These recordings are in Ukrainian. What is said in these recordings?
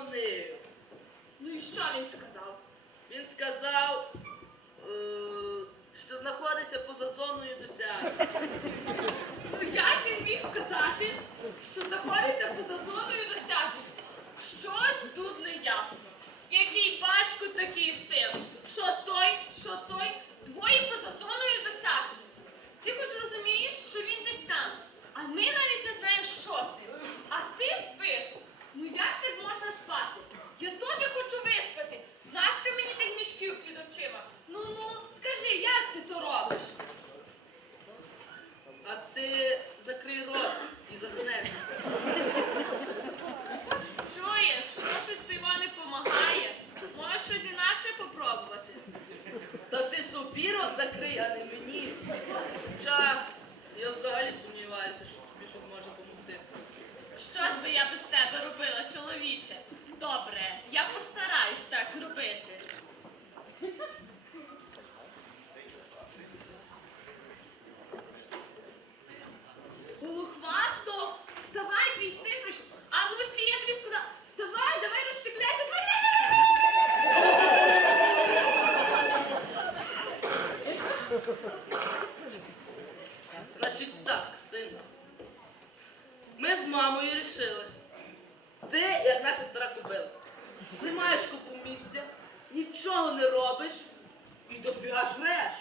дзвонив. Ну і що він сказав? Він сказав, е, що знаходиться поза зоною досягнення. Ну як він міг сказати, що знаходиться поза зоною досягнення? Щось тут не ясно. Який батько, такий син. Що той, що той, двоє поза зоною досяжності. Ти хоч розумієш, що він десь там, а ми навіть не знаємо, що з ним. А ти спиш? Ну як так можна спати? Я теж хочу виспати. Нащо мені тих мішків під очима? Ну ну, скажи, як ти то робиш? А ти закрий рот і заснеш. Чуєш, що щось ти не помагає? Можеш інакше попробувати. Та ти собі рот закрий, а не мені. Хоча я взагалі сумніваюся, що тобі щось може допомогти. Що ж би я без тебе робила, чоловіче? Добре, я постараюсь так зробити. Ти, як наша стара кобила, займаєш купу місця, нічого не робиш і дофіга жмеш.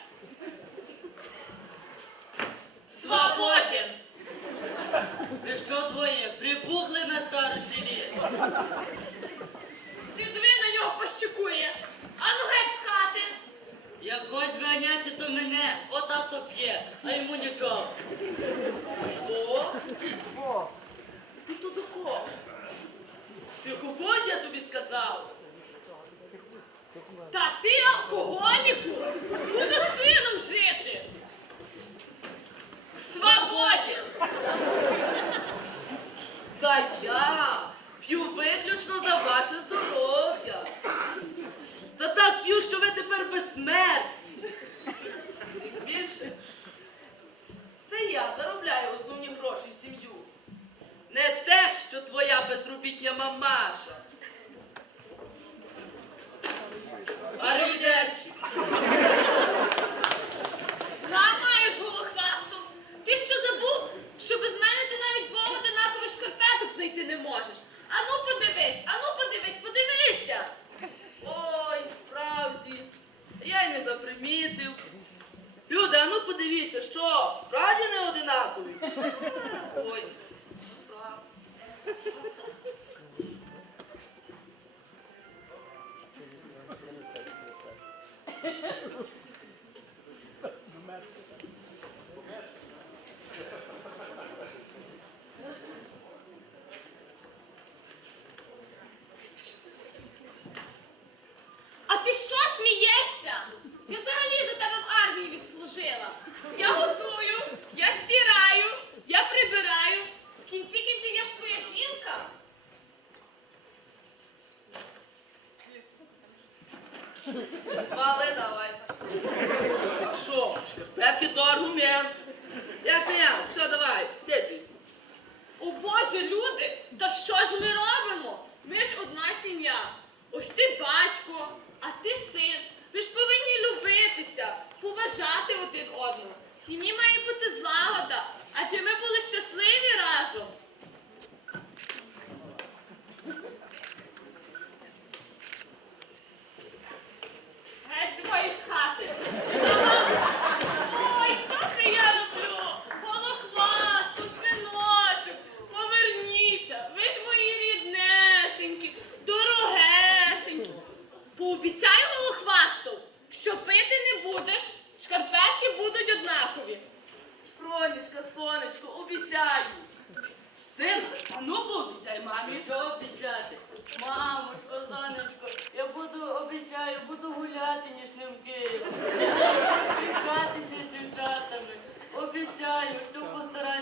Свободен! Ви що двоє, припухли на старості літ? Ти диви на нього пощекує. А ну геть з хати. Якось виганяти то мене, отато п'є, а йому нічого. Що? Ти то до кого? Ти кого я тобі сказав? Та ти алкоголіку буду з сином жити. Свободен! Та я п'ю виключно за ваше здоров'я. Та так п'ю, що ви І Більше. Це я заробляю основні гроші в сім'ю. Не те, що твоя безробітня мамаша. Арвідерчі. На маєш голохвасту. Ти що забув, що без мене ти навіть двох одинакових шкарпеток знайти не можеш. Ану подивись, ану подивись, подивися. Ой, справді. Я й не запримітив. Люди, а ну подивіться, що, справді не одинакові? Ой, справді. Смієшся? Я взагалі за тебе в армії відслужила. Я готую, я стираю, я прибираю. В кінці кінців я ж твоя жінка. Вали давай. А що, шкарпетки то аргумент. Я сняв, все, давай, де звідси? О Боже, люди, та що ж ми робимо? Ми ж одна сім'я. Ось ти батько, один одного. В сім'ї має бути злагода, адже ми були щасливі разом. А мені що обіцяти? Мамочко, занечко, я буду обіцяю, буду гуляти нічним Києвом. Я буду зустрічатися з дівчатами. Обіцяю, що постараюся.